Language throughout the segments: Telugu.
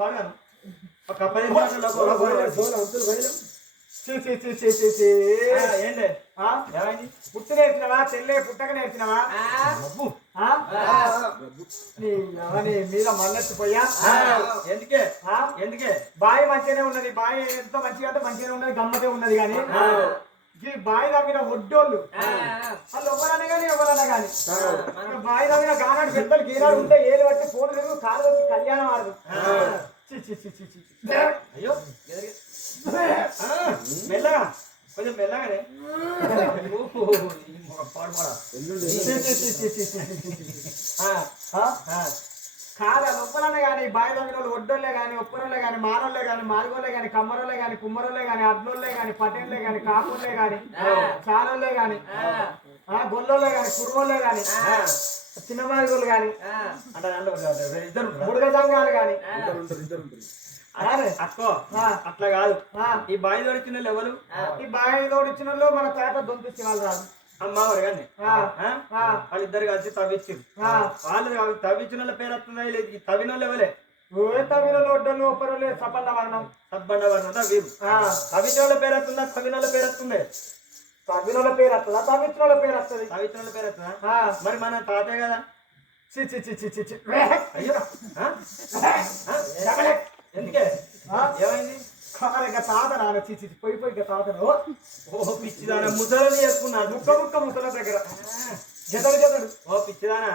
పాడాను ఏంటి పుట్టు నేర్చినవా చెల్లె పుట్టక నేర్చినవా మీద మన్నెత్తిపోయా ఎందుకే ఎందుకే బావి మంచిగానే ఉన్నది బావి ఎంతో మంచిగా అంటే మంచిగానే ఉన్నది గమ్మతే ఉన్నది కానీ ఈ బావి తగ్గిన ఒడ్డోళ్ళు వాళ్ళు ఎవరన్నా కానీ ఎవరన్నా కానీ బావి తగ్గిన గానాడు పెద్దలు గీరాడు ఉంటే ఏలు పట్టి ఫోన్ తిరుగు కాలు వచ్చి కళ్యాణం ఆడదు అయ్యో మెల్లగా కొంచెం మెల్లగానే కాదా ఒప్పలనే కానీ బావి తగ్గిన వాళ్ళు ఒడ్డోళ్ళే కానీ ఒప్పరోళ్ళే కానీ మానోళ్ళే కానీ మాదిగోళ్ళే కానీ కమ్మరోళ్ళే కానీ కుమ్మరోళ్ళే కానీ అడ్లోళ్ళే కానీ పటేళ్ళే కానీ కాపులే కానీ చాలోళ్ళే కానీ గొల్లోళ్ళే కానీ కుర్రోళ్ళే కానీ చిన్న బాధితులు కానీ ఇద్దరు బుడగ సంఘాలు కానీ అక్కో అట్లా కాదు ఈ బావి తోడిచ్చిన వాళ్ళు ఎవరు ఈ బావి తోడిచ్చిన వాళ్ళు మన పేట దొంతిచ్చిన వాళ్ళు రాదు అమ్మవారు కానీ వాళ్ళిద్దరు కలిసి తవ్విచ్చింది వాళ్ళు తవ్వించిన వాళ్ళ పేరు వస్తుందా లేదు ఈ తవ్విన వాళ్ళు ఎవరే తవ్విన ఒడ్డలు ఒప్పరు సబ్బండ వర్ణం వీరు తవ్వించిన వాళ్ళ పేరు వస్తుందా తవ్విన వాళ్ళ పేరు వస్తుంది తవ్విన వాళ్ళ పేరు వస్తుందా తవ్వించిన వాళ్ళ పేరు వస్తుంది తవ్వించిన వాళ్ళ పేరు వస్తుందా మరి మన తాతే కదా అయ్యో ఎందుకే ఏమైంది తాత నాన్న చిచ్చి పోయి తాతను ఓ పిచ్చిదానా ముసలని చేసుకున్నాను ముక్క ముసల దగ్గర జతడు ఓ పిచ్చిదానా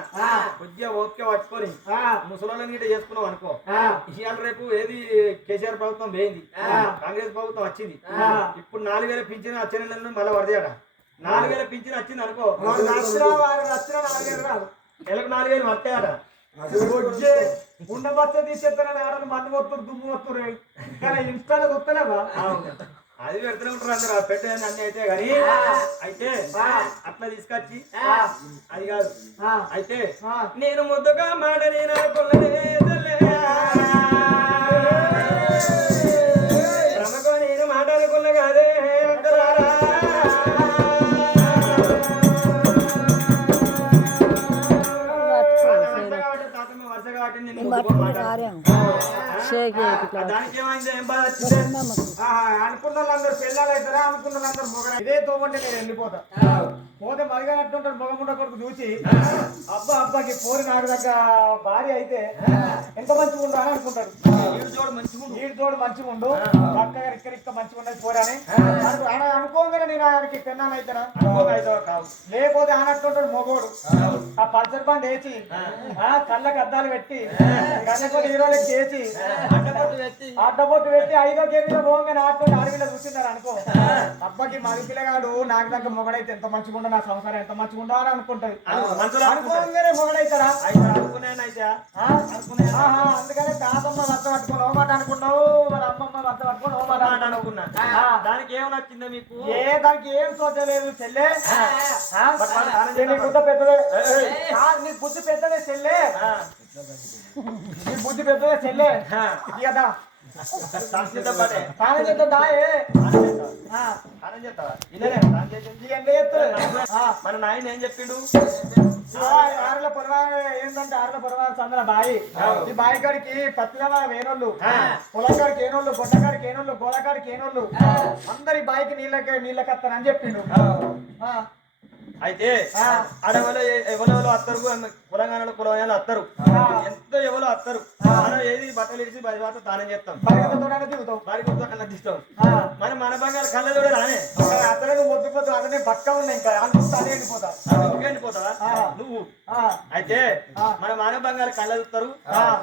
కొద్దిగా ఓకే పట్టుకొని ముసలోళ్ళని గిట్ట చేసుకున్నావు అనుకో ఇవాళ రేపు ఏది కేసీఆర్ ప్రభుత్వం పోయింది కాంగ్రెస్ ప్రభుత్వం వచ్చింది ఇప్పుడు 4,000 పింఛన్ వచ్చే నెలలో మళ్ళీ వరదేట 4,000 పింఛన్ వచ్చింది అనుకో నెలకు 4,000 వస్తాయట ఉండబచ్చ తీసేస్తానని ఆడని మన్ను వస్తురు దుమ్ము వస్తురు కానీ ఇన్స్టాలో వస్తలేవా అది పెడుతూనే ఉంటారు అందరు పెట్టేది అన్ని అయితే కానీ అయితే అట్లా తీసుకొచ్చి అది కాదు అయితే నేను ముద్దుగా మాట నేను రమకో నేను మాట అనుకున్నా కాదే అనుకున్న వాళ్ళందరూ పెళ్ళాలు అవుతారా అనుకున్న వాళ్ళందరూ మొగ ఇదే తోమంటే నేను వెళ్ళిపోతా పోతే మరిగా కట్టుంటాడు మొగముండ కొడుకు చూసి అబ్బాకి పోరి నాకు దగ్గర భార్య అయితే ఎంత మంచిగా ఉండు అని అనుకుంటాడు వీడి తోడు మంచిగా ఉండు పక్క ఇక్కడ మంచిగా ఉండదు పోరని అనుకోగానే నేను ఆయనకి పెన్నాను అవుతారా కాదు లేకపోతే ఆనట్టుంటాడు మొగోడు ఆ పల్సర్ బండి వేసి కళ్ళకి అద్దాలు పెట్టి గన్నకొని హీరోలకి చేసి అడ్డబొట్టు పెట్టి 5వ గేమిలో పోగానే ఆడుకొని అడవిలో చూసిందారు అనుకో అబ్బాకి మగ పిల్లగాడు నాకు దగ్గర మొగడైతే ఎంత మంచిగా ఉండదు నా సంసారం ఎంత మంచిగా ఉండవు అని అనుకుంటది అనుకోగానే మొగడైతారా అందుకనే తాతమ్మ భర్త పట్టుకొని ఓ మాట అనుకున్నావు మన అమ్మమ్మ భర్త పట్టుకొని ఓ మాట అనుకున్నా దానికి ఏం నచ్చిందా మీకు దానికి ఏం సోచలేదు చెల్లె నీ బుద్ధ పెద్దదే నీ బుద్ధి పెద్దదే చెల్లె నీ బుద్ధి పెద్దదే చెల్లె కదా మన నాయన ఏం చెప్పిండు ఆరుల పొలవారు ఏంటంటే ఆరుల పొలవారు చంద్ర బాయి ఈ బాయి కాడికి పత్తిల వేనోళ్ళు పొలం కాడికి ఏనోళ్ళు గొడ్డ కాడికి ఏనోళ్ళు గోడ కాడికి ఏనోళ్ళు అందరి బాయికి నీళ్ళకత్తారని చెప్పిండు అయితే ఆడవాళ్ళు ఎవరో వస్తారు కులంగానలో కులంగానే వస్తారు ఎంతో ఎవరో వస్తారు మనం ఏది బట్టలు ఇడిచి బయట దానం చేస్తాం బారికొత్త కళ్ళ తీస్తాం మరి మన బంగారు కళ్ళ కూడా రానే అతను మొద్దుపోతావు అతనే బక్క ఉన్నాయి ఇంకా అదే ఎండిపోతావా నువ్వు అయితే మన మన బంగారు కళ్ళ చూస్తారు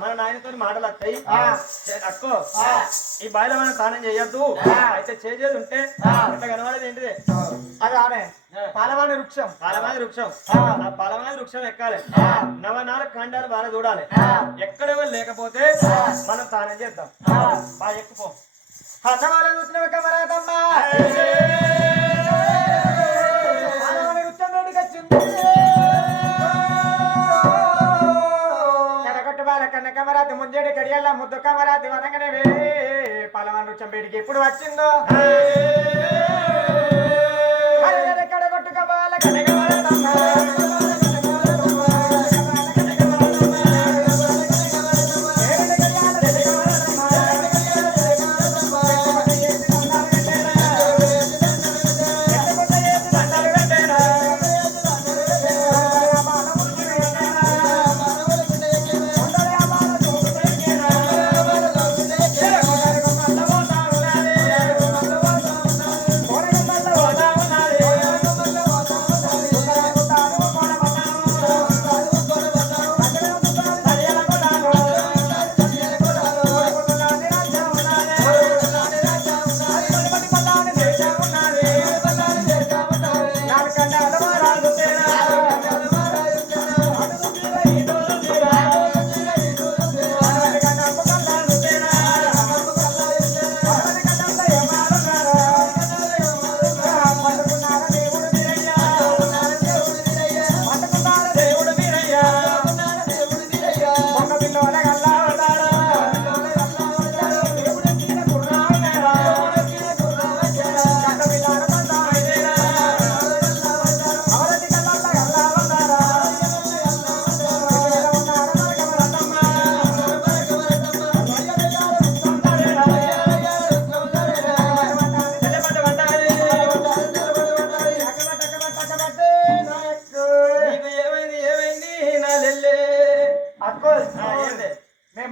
మన నాయనతో మాటలు వస్తాయి అక్కో ఈ బాయిలో మనం స్నానం చేయొద్దు అయితే చేసేది ఉంటే ఇట్లా కనబడేది ఏంటిది అది ఆనే పాలవాణి వృక్షం ఆ పాలవాణి వృక్షం ఎక్కాలి 4 ఖండాలు బాగా చూడాలి ఎక్కడెవరు లేకపోతే మనం స్నానం చేద్దాం బాగా ఎక్కుపో అన్నవాళ్ళని చూసిన కమరాదమ్మా వృక్షం బయటకు వచ్చింది కనకొట్టు బాల కన్న కమరాతి ముంజేడి కడియల్లా ముద్దు కమరాతి వనగనే పాలవాణి వృక్షం బయటికి ఎప్పుడు వచ్చిందో కడగొట్టుక బాల కనకమరాదమ్మా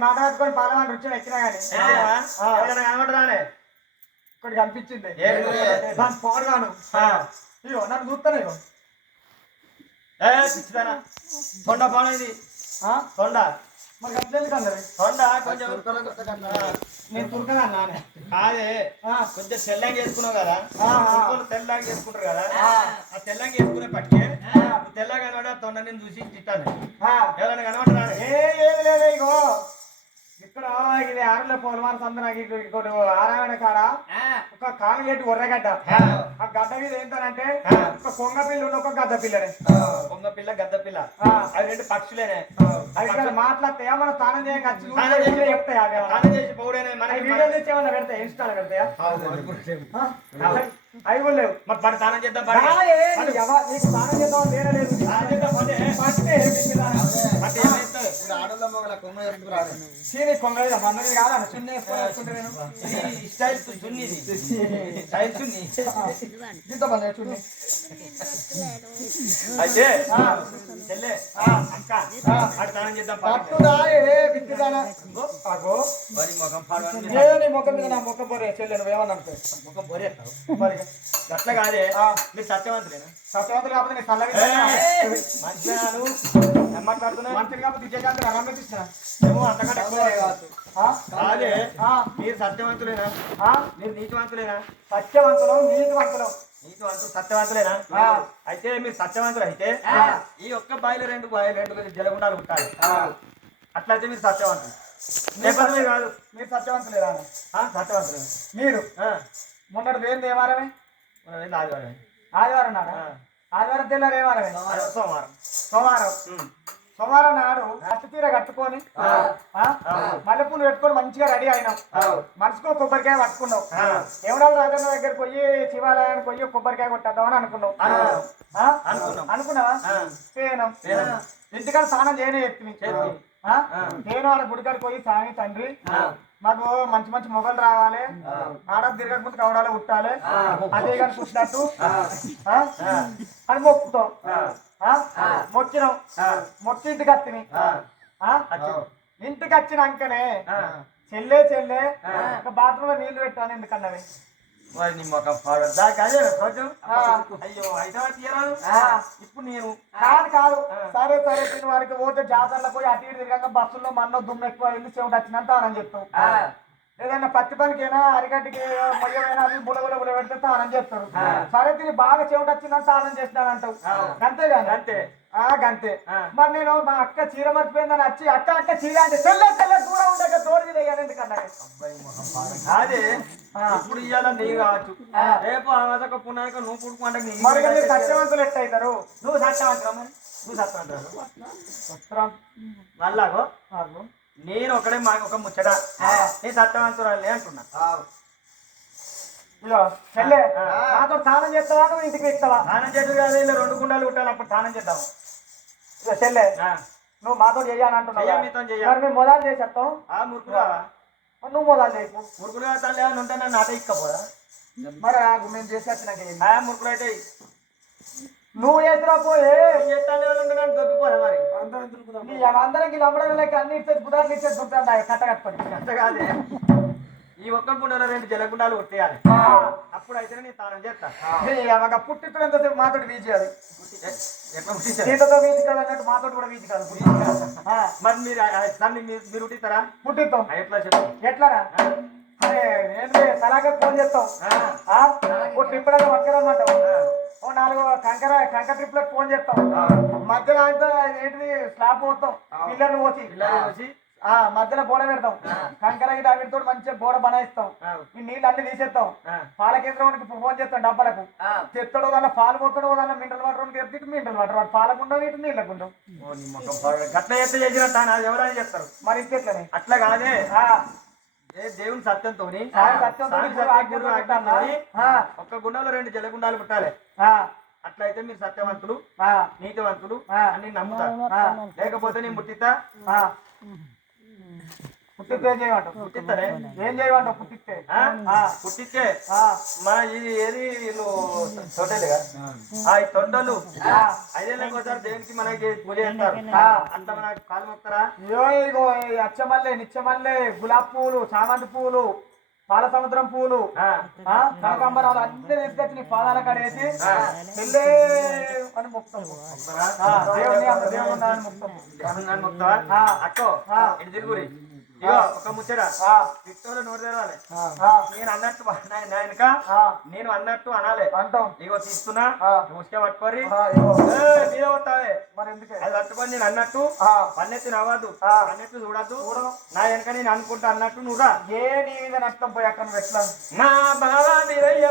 మాట్లాడుకొని పాలవాళ్ళు రుచి ఎక్కినా కానీ కనబడరానే ఇక్కడ కనిపించింది దాని పోరాను ఇగో నన్ను చూస్తాను ఇగో పిచ్చిదానా తొండ పోనేది తొండ మరి గంటలు కన్నది తొండ కొంచెం నేను తురకనా నానే కాదే కొంచెం తెల్లంగా వేసుకున్నావు కదా తెల్లంగా వేసుకుంటారు కదా ఆ తెల్లంగా వేసుకునే పట్టే తెల్లగా కనబడ తొండ నేను చూసి తిట్టాను ఎవరైనా కనబడరా ఏమి లేదు ఇగో ఇక్కడ ఇది ఆరులో పొలవారు సందనాకి ఇంకోటి ఆరాయణ కాడ ఒక కానుగేటి ఉర్రగడ్డ ఆ గడ్డ మీద ఏంటంటే ఒక కొంగ పిల్ల ఉన్న ఒక గద్ద పిల్లనే కొంగ పిల్ల గద్ద పిల్ల అవి రెండు పక్షులేనే అవి మాట్లాడతాయా మనం స్నానం చేయక చెప్తాయా స్నానం చేసి పౌడేనే మన వీడియో తెచ్చి ఏమన్నా పెడతాయి ఇన్స్టాలో పెడతాయా అవి కూడా లేవు మరి పడి స్నానం చేద్దాం నీకు స్నానం చేద్దాం లేనే లేదు కొంగ మందది కాదా చున్నీ వేసుకుంటే నేను స్టైల్ చున్నీ స్టైల్ చున్నీ దీంతో బంద చున్నీ అయితే చెల్లె అక్క అటు స్నానం చేద్దాం పట్టుదా బిత్తిదానా అగో మరి ముఖం పాడవాలి నీ ముఖం మీద నా ముఖం బొరే చెల్లె నువ్వేమన్నా అనుకో ముఖం బొరేస్తావు మరి అట్లా కాదే మీరు సత్యవంతులేనా సత్యవంతులు కాకపోతే నేను చల్లగా మంచిగాను ఏమాట్లాడుతున్నా మంచిగా కాకపోతే విజయకాంత్ రమ్మిస్తున్నా ఏమో అంతకంటే కాదే మీరు సత్యవంతులేనా మీరు నీతివంతులేనా సత్యవంతులం నీతివంతులం నీతివంతులు సత్యవంతులేనా అయితే మీరు సత్యవంతులు అయితే ఈ ఒక్క బాయిలు రెండు జలగుండాలు ఉంటాయి అట్లయితే మీరు సత్యవంతులు లేకపోతే మీరు కాదు మీరు సత్యవంతులేరా సత్యవంతులే మీరు మొన్నటి వేరు ఏ వారమే ఆదివారం ఆదివారం నాడు ఆదివారం తెల్లారు ఏ వారమే సోమవారం సోమవారం సోమవారం నాడు అట్టు తీర కట్టుకొని మల్లెపూలు పెట్టుకొని మంచిగా రెడీ అయినాం మనసుకో కొబ్బరికాయ పట్టుకున్నాం ఎవరాలు రాజన్న దగ్గరికి పోయి శివాలయానికి పోయి కొబ్బరికాయ కొట్టేద్దామని అనుకున్నాం అనుకున్నావా చేయను ఇంటికాడ స్నానం చేయనే చెప్తుంది నేను ఆడ గుడికాడికి పోయి సామి తండ్రి మాకు మంచి మంచి మొగలు రావాలి ఆడ తిరగకుండా కవడాలి ఉట్టాలి అదే కానీ పుట్టినట్టు అని మొక్కుతాం మొక్కినాం మొక్కి ఇంటికి వచ్చినాయి ఇంటికి వచ్చినాకనే చెల్లే చెల్లే ఒక బాత్రూమ్ లో నీళ్లు పెట్టాను ఎందుకన్నవి అయ్యో అయితే తీయరాదు ఇప్పుడు నేను కాదు కాదు సరే సరే తిని వారికి పోతే జాతరలో పోయి అటు ఇటు తిరగక బస్సుల్లో మన్నో దుమ్ము ఎక్కువ వెళ్ళి చెవుడు వచ్చినంత అని చెప్తాం ఏదైనా పత్తి పనికైనా అరిగడ్డికి మొయ్యమైనా అది బుడబుడ పెడితే తానం చేస్తారు సరే తిని బాగా చెవుడు వచ్చిందని తానం చేసినాను అంటావు అంతే కానీ అంతే గంతే మరి నేను మా అక్క చీర మర్చిపోయిందని వచ్చి అక్క అక్క చీర అంటే తెల్ల తెల్ల దూరం ఉండక తోడు దిగాను ఎందుకన్నా అదే ఇప్పుడు ఇవాళ నీ కావచ్చు రేపు అదొక పునాక నువ్వు పుట్టుకుంటే మరి మీరు సత్యవంతులు ఎట్ట అవుతారు నువ్వు సత్యవంతురా మరి నువ్వు సత్యవంతురా మళ్ళాగో నేను ఒకడే మా ఒక ముచ్చట నేను సత్యవంతురాలే అంటున్నా ఇలో చెల్లె నాతో స్నానం చేస్తావా నువ్వు ఇంటికి ఇస్తావా స్నానం చేస్తుంది కదా ఇలా 2 గుండాలు కుట్టాలి అప్పుడు స్నానం చేద్దాం ఇక చెల్లె నువ్వు మాతో చేయాలంటున్నావు మీతో చేయాలి మేము మొదలు చేసేస్తాం మురుకులు నువ్వు మొదలు చేయకు మురుకులు తల్లి అని ఉంటే నన్ను ఆట ఇక్కపోదా మరి మేము చేసేస్తున్నాక మురుకులు అయితే నువ్వు చేసినా పోయే దొరికిపోదా మరి అందరికి నమ్మడం లేక అన్ని ఇచ్చేది గుడాలు ఇచ్చేది దొరుకుతాను కట్ట కట్టుకొని అంత కాదే ఈ ఒక్క గుండెలో 2 జలగుండాలు కొట్టేయాలి అప్పుడు అయితే నేను తానం చేస్తాను పుట్టించినంతసేపు మాతో వీచి అది సీతతో వీచి కాదు అన్నట్టు మాతో కూడా వీచి కాదు మరి మీరు దాన్ని మీరు పుట్టిస్తారా పుట్టిస్తాం ఎట్లా చెప్తాం ఎట్లారా అరే నేను సలాగా ఫోన్ చేస్తాం ట్రిప్పులలో పట్టుకురమ్మంటాం 4 కంకర ట్రిప్లకు ఫోన్ చేస్తాం మధ్యలో ఆయనతో ఏంటిది స్లాబ్ పోతాం పిల్లర్లు పోసి మధ్యలో గోడ పెడతాం కంకర గిట వీటితో మంచిగా గోడ బనాయిస్తాం ఈ నీళ్ళు అన్ని తీసేస్తాం పాల కేంద్రానికి ఫోన్ చేస్తాం డబ్బాలకు చెత్తడు దాంట్లో పాలు పోతాడు దాంట్లో మినరల్ వాటర్ తెచ్చి మినరల్ వాటర్ పాలకుండా వీటి నీళ్ళకుండా గట్ల చేస్తే చేసినట్టు ఎవరైనా చేస్తారు మరి ఇంకెట్లనే అట్లా కాదే దేవుని సత్యంతో ఒక్క గుండంలో 2 జలగుండాలు పుట్టాలి అట్లయితే మీరు సత్యవంతులు నీతివంతులు అని నమ్ముతారు లేకపోతే నేను ముట్టిస్తా పుట్టిస్తే ఏం చేయమంటావు పుట్టిస్తారే ఏం చేయమంటావు పుట్టిస్తే పుట్టిస్తే మన ఇది ఏది వీళ్ళు తొండలుగా ఈ తొండలు 5 ఏళ్ళకి ఒకసారి దేవునికి మనకి పూజ చేస్తారు అంత మనకి కాలు మొక్తారా ఇగో అచ్చమల్లె నిచ్చమల్లె గులాబ్ పువ్వులు చామంతి పువ్వులు పాల సముద్రం పువ్వులు కనకాంబరాలు అన్ని తీసుకొచ్చి నీ పాదాల కాడ వేసి పెళ్ళే అని మొక్తాం దేవుని మొక్తా అక్కో ఇటు తిరుగురి ఇగో ఒక ముచ్చట తిట్టోలు నోరు తెరవాలి నేను అన్నట్టు వెనక నేను అన్నట్టు అనాలి అంటాం ఇగో తీస్తున్నా ముసుకే పట్టుకోరి మీద పోతావే మరి ఎందుకే అది పట్టుకొని నేను అన్నట్టు పన్నెత్తి నవ్వద్దు అన్నట్టు చూడద్దు నా వెనక నేను అనుకుంటా అన్నట్టు నువ్వురా ఏ నీ మీద నష్టం పోయి అక్కడ ఎట్లా నా బాబా మీరయ్య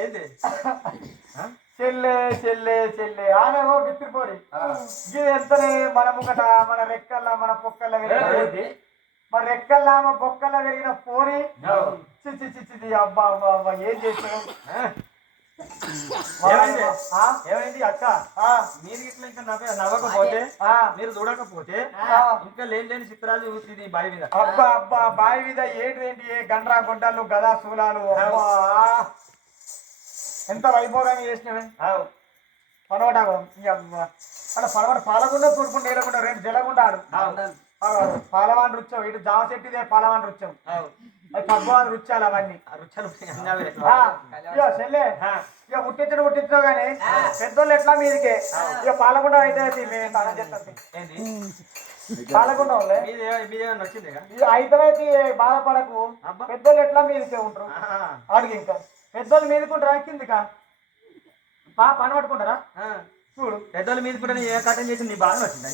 ఏంటి చెల్లె చెల్లె చెల్లె ఆనేమో బిత్తిపోరి ఇది ఎంతనే మన ముంగట మన రెక్కల మన పొక్కల మన రెక్క లెక్కల్లామ బొక్కల పెరిగిన పోరి చిచి అబ్బా అబ్బా అబ్బా ఏం చేసినావు ఏమైంది ఆ? ఏమైంది అక్క ఆ, మీరు ఇట్లా ఇంకా నవ్వకపోతే ఆ, మీరు చూడకపోతే ఆ. ఇంకా లేని చిత్రాలు చూస్తుంది బావి మీద అబ్బా అబ్బా బావి మీద ఏంటి ఏ గండ్రా గుంటలు గదా శూలాలు అబ్బా ఎంత వైభోగంగా చేసినవే ఆవ్. పనవటాగం అలా పనవట పాలగుండ తూర్పుండ నీలగుండ రెండు జలగుండాడు పాలవాన్ రుచ్చం ఇటు జామ చెట్టుదే పాలవాన్ రుచ్చం ఆవ్. అది పద్మావన్ రుచ్చాలు అవన్నీ ఆ రుచులు అన్నావే. ఇక చెల్లె ఆ. ఇక ముట్టించడం కానీ పెద్దోళ్ళు ఎట్లా మీదకే ఇక పాలగుండ అయితే మేము తానం చేస్తాం ఏంది పాలగుండ వాళ్ళే మీదేమన్నా వచ్చింది ఇక అయితే బాధపడకు అబ్బా. పెద్దోళ్ళు ఎట్లా మీదకే ఉంటారు అడిగి ఇంకా పెద్దోళ్ళు మీదకుంటారా కిందికా పని పట్టుకుంటారా చూడు పెద్దోళ్ళ మీద కూడా ఏ కట్టం చేసి నీ బాగా వచ్చింది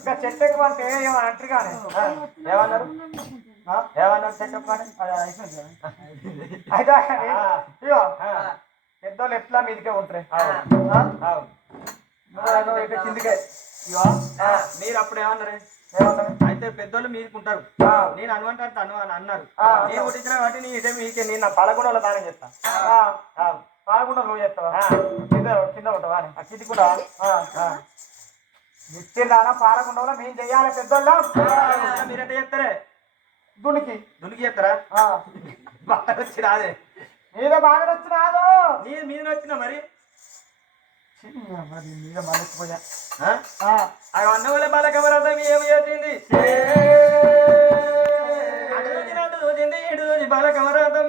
ఇంకా చెట్టు ఎక్కువ అంటే ఏమని అంటారు కానీ ఏమన్నారు ఏమన్నారు చెట్టు అది అయిపోయింది కదా. అయితే ఇగో పెద్దోళ్ళు ఎట్లా మీదకే ఉంటారు నువ్వు ఇటు కిందికే ఇగో మీరు అప్పుడు ఏమన్నారు ఏమన్నారు అయితే పెద్దోళ్ళు మీదకుంటారు నేను అనుకుంటారు అన్నారు ఆ. నేను పుట్టించిన వాటి నీ ఇదే మీకే నేను నా పాలగొండలో దానం చేస్తా పాలకుండా నువ్వు చేస్తావా కింద కింద ఉంటావా అని అక్కిది కూడా నిత్యందానా పాలకుండా మేము చెయ్యాలి పెద్దోళ్ళం మీరంటే చేస్తారే దునికి దునికి చేస్తారా బాగా వచ్చి రాదే మీద బాగా వచ్చినాదు నీ మీద వచ్చిన మరి మీద మళ్ళీపోయా అన్న వల్ల బాలకమరథం ఏమి చేసింది అటు చూసింది ఇటు చూసి బాలకమరథం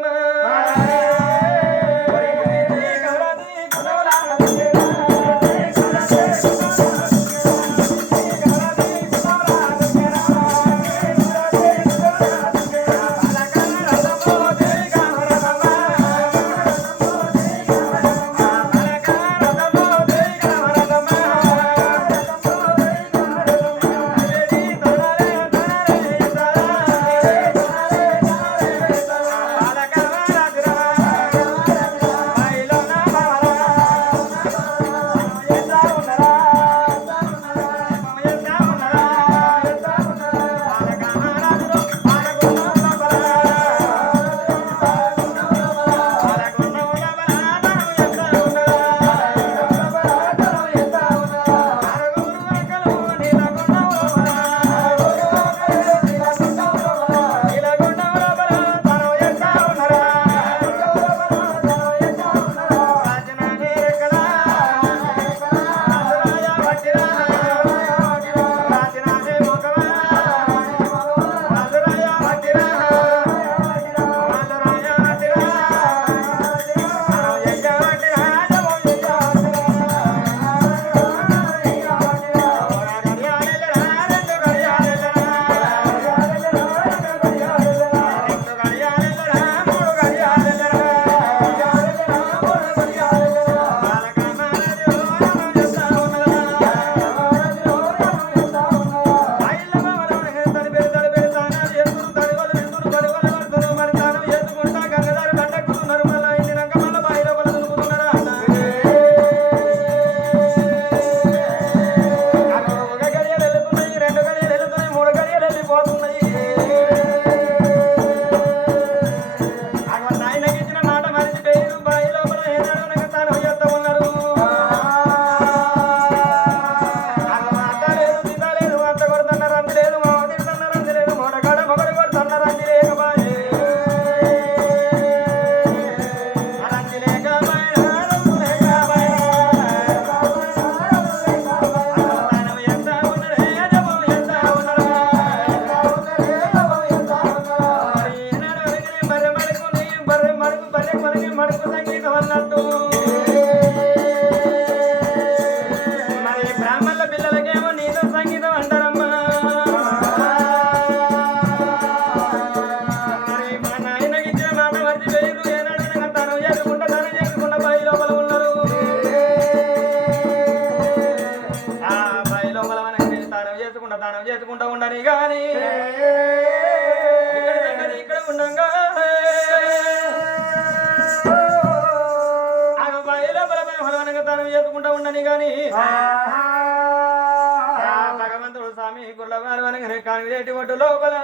ఏటి ఒడ్డు లోపల